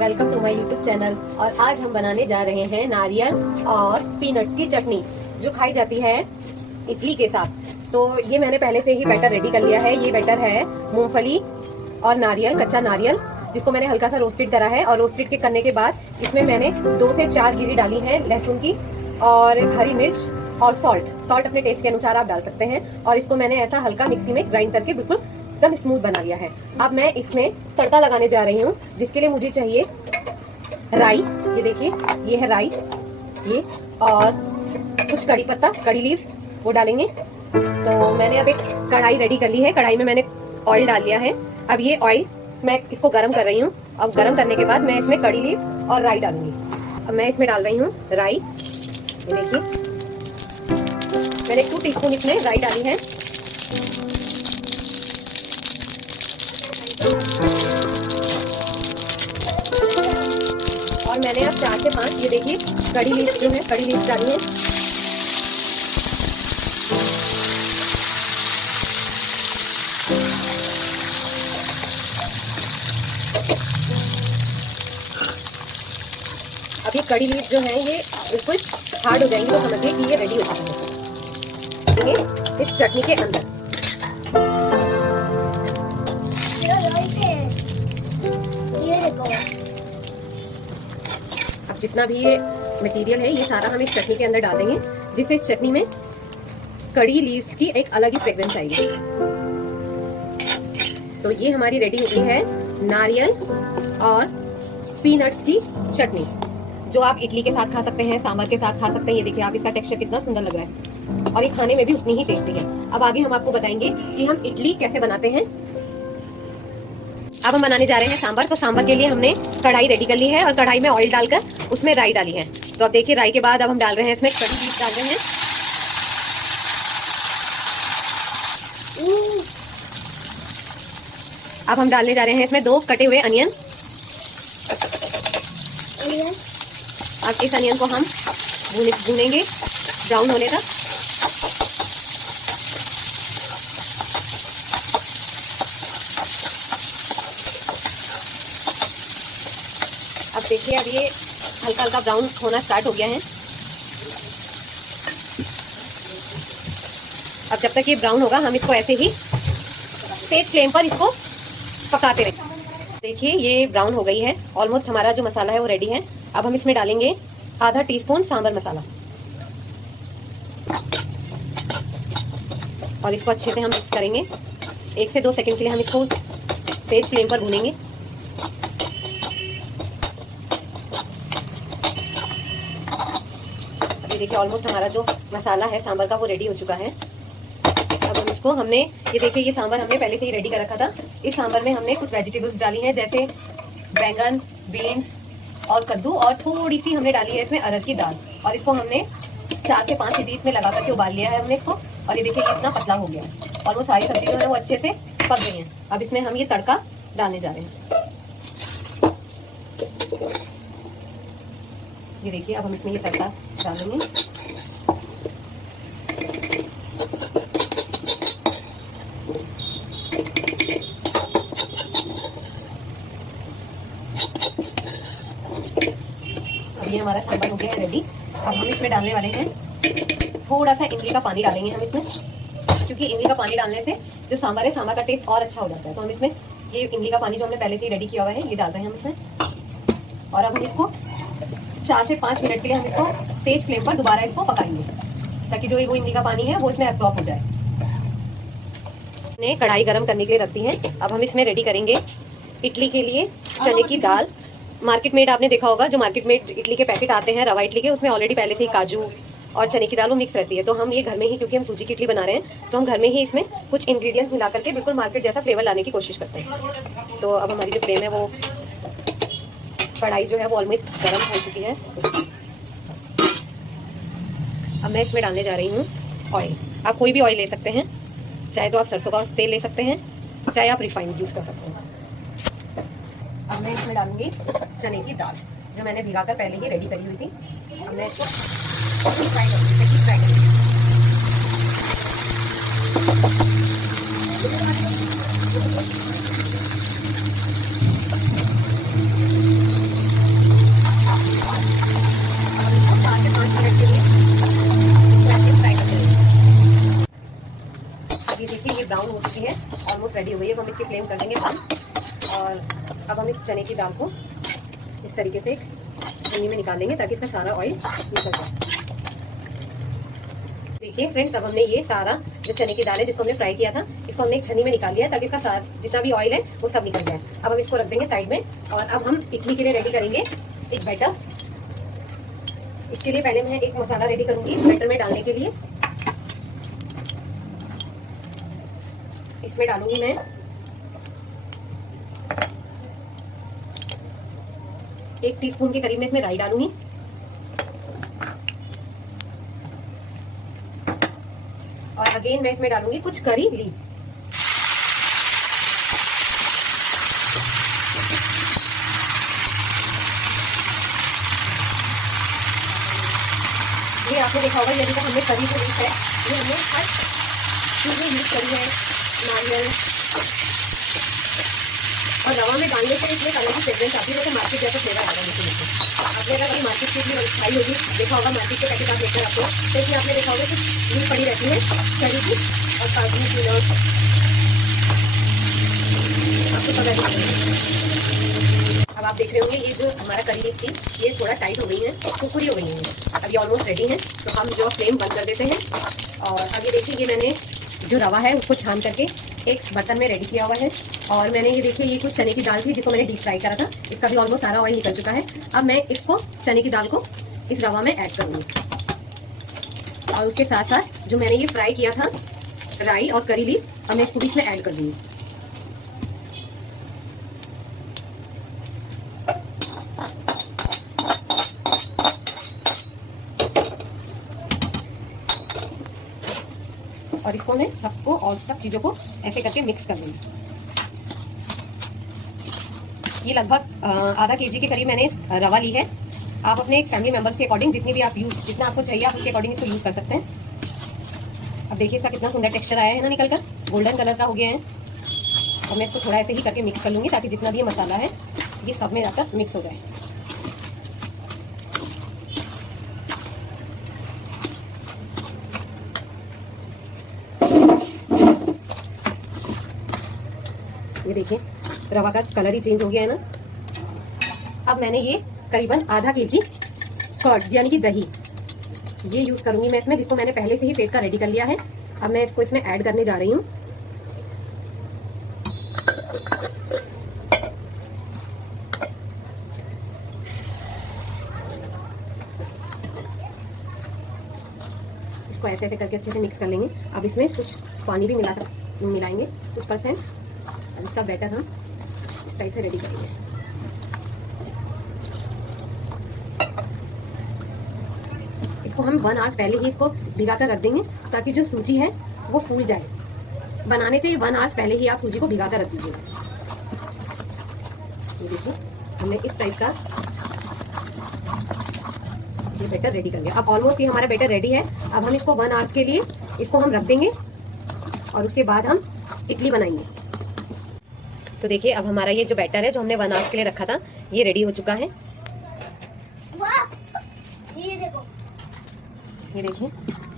Welcome to my YouTube channel. और आज हम बनाने जा रहे हैं नारियल और पीनट्स की चटनी जो खाई जाती है इडली के साथ। तो ये मैंने पहले से ही बैटर रेडी कर लिया है। ये बैटर है मूंगफली और नारियल, कच्चा नारियल, जिसको मैंने हल्का सा रोस्टेड करा है। और रोस्टेड के करने के बाद इसमें मैंने 2 से 4 गिरी डाली है लहसुन की, और हरी मिर्च और सॉल्ट अपने टेस्ट के अनुसार आप डाल सकते हैं। और इसको मैंने ऐसा हल्का मिक्सी में ग्राइंड करके बिल्कुल एकदम स्मूथ बना लिया है। अब मैं इसमें तड़का लगाने जा रही हूँ, जिसके लिए मुझे चाहिए राई। ये देखिए, ये है राई, ये, और कुछ कड़ी पत्ता, कड़ी लीव्स, वो डालेंगे। तो मैंने अब एक कढ़ाई रेडी कर ली है। कढ़ाई में मैंने ऑयल डाल लिया है। अब ये ऑयल मैं इसको गर्म कर रही हूँ। अब गर्म करने के बाद मैं इसमें कड़ी लीव्स और राई डालूंगी। अब मैं इसमें डाल रही हूँ राई। ये देखिए, मैंने 2 टीस्पून इसमें राई डाली है। और मैंने अब 4 से 5, ये देखिए, कड़ी लीव्स जो है, कड़ी लीव्स डाली है। अब ये कड़ी लीव्स जो है ये बिल्कुल हार्ड हो जाएंगी, तो समझिए कि ये रेडी हो चुकी है इस चटनी के अंदर। अब जितना भी ये मटेरियल है ये सारा हम इस चटनी के अंदर डाल देंगे, जिससे इस चटनी में कड़ी लीव्स की एक अलग ही फ्रेग्रेंस आएगी। तो ये हमारी रेडी हो गई है नारियल और पीनट्स की चटनी, जो आप इडली के साथ खा सकते हैं, सांभर के साथ खा सकते हैं। ये देखिए आप, इसका टेक्सचर कितना सुंदर लग रहा है और ये खाने में भी उतनी ही टेस्टी है। अब आगे हम आपको बताएंगे कि हम इडली कैसे बनाते हैं। अब हम बनाने जा रहे हैं सांभर। तो सांभर के लिए हमने कढ़ाई रेडी कर ली है और कढ़ाई में ऑयल डालकर उसमें राई डाली है। तो अब देखिए, राई के बाद अब हम डाल रहे हैं इसमें कड़ी लीव्स डाल रहे हैं। अब हम डालने जा रहे हैं इसमें 2 कटे हुए अनियन। अब इस अनियन को हम भूनेंगे ब्राउन होने तक। अब देखिए, अब ये हल्का हल्का ब्राउन होना स्टार्ट हो गया है। अब जब तक ये ब्राउन होगा हम इसको ऐसे ही तेज फ्लेम पर इसको पकाते रहेंगे। देखिए, ये ब्राउन हो गई है ऑलमोस्ट। हमारा जो मसाला है वो रेडी है। अब हम इसमें डालेंगे आधा टीस्पून सांभर मसाला और इसको अच्छे से हम मिक्स करेंगे। 1 से 2 सेकंड के लिए हम इसको तेज फ्लेम पर भूनेंगे। अभी देखिए, ऑलमोस्ट हमारा जो मसाला है सांभर का वो रेडी हो चुका है। अब हम इसको, हमने ये देखिए, ये सांभर हमने पहले से ही रेडी कर रखा था। इस सांभर में हमने कुछ वेजिटेबल्स डाली हैं, जैसे बैंगन, बीन्स और कद्दू, और थोड़ी सी हमने डाली है इसमें अरहर की दाल। और इसको हमने 4 से 5 सीटी इसमें लगा करके उबाल लिया है हमने इसको। और ये देखिए, ये इतना पतला हो गया है और वो सारी सब्जी जो है वो अच्छे से पक गई है। अब इसमें हम ये तड़का डालने जा रहे हैं। ये देखिए, अब हम इसमें ये तड़का डालेंगे। ये हमारा सांभर हो गया है रेडी। अब हम इसमें डालने वाले हैं थोड़ा सा इमली का पानी डालेंगे हम इसमें, क्योंकि इमली का पानी डालने से जो सांभर है, सांभर का टेस्ट और अच्छा हो जाता है। तो हम इसमें ये इमली का पानी जो हमने पहले से ही रेडी किया हुआ है ये डाल रहे हैं हम इसमें। और अब हम इसको 4 से 5 मिनट के लिए हम इसको तेज फ्लेम पर दोबारा इसको पकाएंगे, ताकि जो वो इमली का पानी है वो इसमें एब्जॉर्ब हो जाए। हमने कढ़ाई गर्म करने के लिए रख दी है। अब हम इसमें रेडी करेंगे इडली के लिए चने की दाल। मार्केट मेड आपने देखा होगा, जो मार्केट मेड इडली के पैकेट आते हैं रवा इडली के, उसमें ऑलरेडी पहले से ही काजू और चने की दाल वो मिक्स रहती है। तो हम ये घर में ही, क्योंकि हम सूजी की इडली बना रहे हैं, तो हम घर में ही इसमें कुछ इंग्रेडिएंट्स मिला करके बिल्कुल मार्केट जैसा फ्लेवर लाने की कोशिश करते हैं। तो अब हमारी जो फ्लेम है, वो कढ़ाई जो है वो ऑलमोस्ट गर्म हो चुकी है। अब मैं इसमें डालने जा रही हूँ ऑयल। आप कोई भी ऑयल ले सकते हैं, चाहे तो आप सरसों का तेल ले सकते हैं, चाहे आप रिफाइंड यूज़ कर सकते हैं। अब मैं इसमें डालूंगी चने की दाल, जो मैंने भिगाकर पहले ही रेडी करी हुई थी। अब मैं इसको फ्राई करूँगी। चने की दाल को इस तरीके से छन्नी में निकाल लेंगे ताकि इसका सारा ऑयल निकल जाए। देखिए फ्रेंड्स, अब हमने ये सारा जो चने की दाल है जिसको हमने फ्राई किया था, इसको हमने एक छन्नी में निकाल लिया ताकि इसका सारा जितना भी ऑयल है वो सब निकल जाए। अब हम इसको रख देंगे साइड में और अब हम इडली के लिए रेडी करेंगे एक बैटर। इसके लिए पहले मैं एक मसाला रेडी करूंगी बैटर में डालने के लिए। इसमें डालूंगी मैं 1 टीस्पून के करीब में इसमें राई डालूंगी और अगेन मैं इसमें डालूंगी कुछ करी लीफ। ये आपने देखा होगा, यदि तो हमने करी जो लीफ है ये हमने हर चीज में यूज करी है। नारियल और रवा में डालने से इसमें अलग ही फ्रेग्रेंस आती है, जैसे मार्केट जैसा फ्लेवर आता है। आपने अगर कभी मार्केट की खाई होगी, देखा होगा मार्केट के पैकेट आप लेकर आपको, तो इसमें आपने देखा होगा कि लीफ पड़ी रहती है करी की और काजू की लौंग, आपको पता चलेगा। अब आप देख रहे होंगे ये जो हमारा करी लीफ थी ये थोड़ा टाइट हो गई है, कुरकुरी हो गई है। अब ये ऑलमोस्ट रेडी है, तो हम जो फ्लेम बंद कर देते हैं। और अब ये देखिए, ये मैंने जो रवा है उसको छान करके एक बर्तन में रेडी किया हुआ है। और मैंने ये देखिए, ये कुछ चने की दाल थी जिसको मैंने डीप फ्राई करा था, इसका भी ऑलमोस्ट सारा ऑयल निकल चुका है। अब मैं इसको चने की दाल को इस रवा में ऐड करूँगी और उसके साथ साथ जो मैंने ये फ्राई किया था राई और करी लीफ, अब मैं इसको बीच में ऐड कर दूँगी। और इसको मैं सबको और सब चीज़ों को ऐसे करके मिक्स कर लूँगी। ये लगभग आधा केजी के करीब मैंने रवा ली है। आप अपने फैमिली मेंबर्स के अकॉर्डिंग जितनी भी आप जितना आपको चाहिए आप उसके अकॉर्डिंग इसको यूज़ कर सकते हैं। अब देखिए इसका कितना सुंदर टेक्सचर आया है ना, निकल कर गोल्डन कलर का हो गया है। और मैं इसको थोड़ा ऐसे ही करके मिक्स कर लूँगी ताकि जितना भी ये मसाला है ये सब में जाकर मिक्स हो जाए। ये देखिए रवा का कलर ही चेंज हो गया है ना। अब मैंने ये करीबन आधा केजी कर्ड यानी कि दही ये यूज करूंगी मैं इसमें, जिसको मैंने पहले से ही फेंट का रेडी कर लिया है। अब मैं इसको इसमें ऐड करने जा रही हूँ। इसको ऐसे ऐसे करके अच्छे से मिक्स कर लेंगे। अब इसमें कुछ पानी भी मिलाएंगे कुछ %। अब इसका बैटर हम इस टाइप से रेडी करेंगे। इसको हम 1 आवर पहले ही इसको भिगा कर रख देंगे ताकि जो सूजी है वो फूल जाए। बनाने से 1 आवर पहले ही आप सूजी को भिगा कर रख दीजिएगा। ये देखिए हमने इस टाइप का ये बैटर रेडी कर लिया। अब ऑलमोस्ट ये हमारा बैटर रेडी है। अब हम इसको 1 आवर के लिए इसको हम रख देंगे और उसके बाद हम इडली बनाएंगे। तो देखिए अब हमारा ये जो बैटर है जो हमने 1 आवर के लिए रखा था ये रेडी हो चुका है। ये देखिए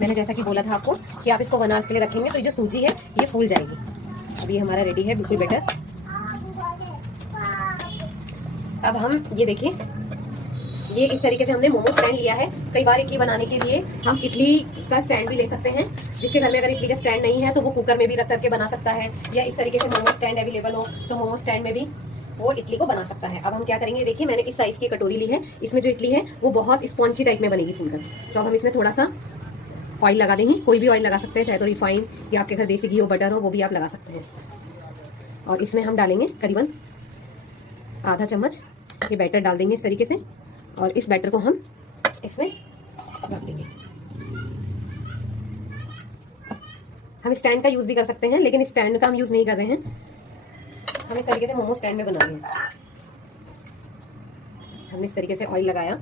मैंने जैसा कि बोला था आपको कि आप इसको 1 आवर के लिए रखेंगे तो ये जो सूजी है ये फूल जाएगी। अब ये हमारा रेडी है बिल्कुल बैटर। अब हम ये देखिए ये इस तरीके से हमने मोमो स्टैंड लिया है। कई बार इडली बनाने के लिए हम इडली का स्टैंड भी ले सकते हैं। जिसके घर में अगर इडली का स्टैंड नहीं है तो वो कुकर में भी रख करके बना सकता है, या इस तरीके से मोमो स्टैंड अवेलेबल हो तो मोमो स्टैंड में भी वो इडली को बना सकता है। अब हम क्या करेंगे, देखिए मैंने इस साइज की कटोरी ली है। इसमें जो इडली है वो बहुत स्पॉन्जी टाइप में बनेगी फूलकर। तो अब हम इसमें थोड़ा सा ऑयल लगा देंगे। कोई भी ऑयल लगा सकते हैं, चाहे तो रिफाइन या आपके घर देसी घी हो, बटर हो, वो भी आप लगा सकते हैं। और इसमें हम डालेंगे करीबन आधा चम्मच ये बैटर डाल देंगे इस तरीके से। और इस बैटर को हम इसमें रख देंगे। हम स्टैंड का यूज भी कर सकते हैं, लेकिन स्टैंड का हम यूज नहीं कर रहे हैं। हम इस तरीके से मोमो स्टैंड में बना रहे हैं। हमने इस तरीके से ऑयल लगाया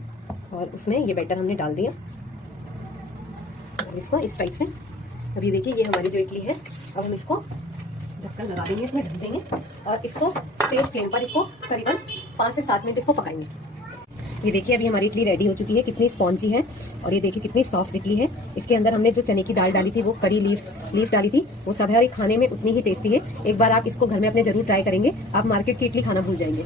और उसमें ये बैटर हमने डाल दिया और इसको इस टाइप से। अब ये देखिए ये हमारी जो इडली है, अब हम इसको ढक्कन लगा देंगे, इसमें ढक देंगे और इसको तेज फ्लेम पर इसको करीबन 5 से 7 मिनट इसको पकाएंगे। ये देखिए अभी हमारी इडली रेडी हो चुकी है, कितनी स्पॉन्जी है और ये देखिए कितनी सॉफ्ट इडली है। इसके अंदर हमने जो चने की दाल डाली थी, वो करी लीफ डाली थी, वो सब है और ये खाने में उतनी ही टेस्टी है। एक बार आप इसको घर में अपने जरूर ट्राई करेंगे, आप मार्केट की इडली खाना भूल जाएंगे।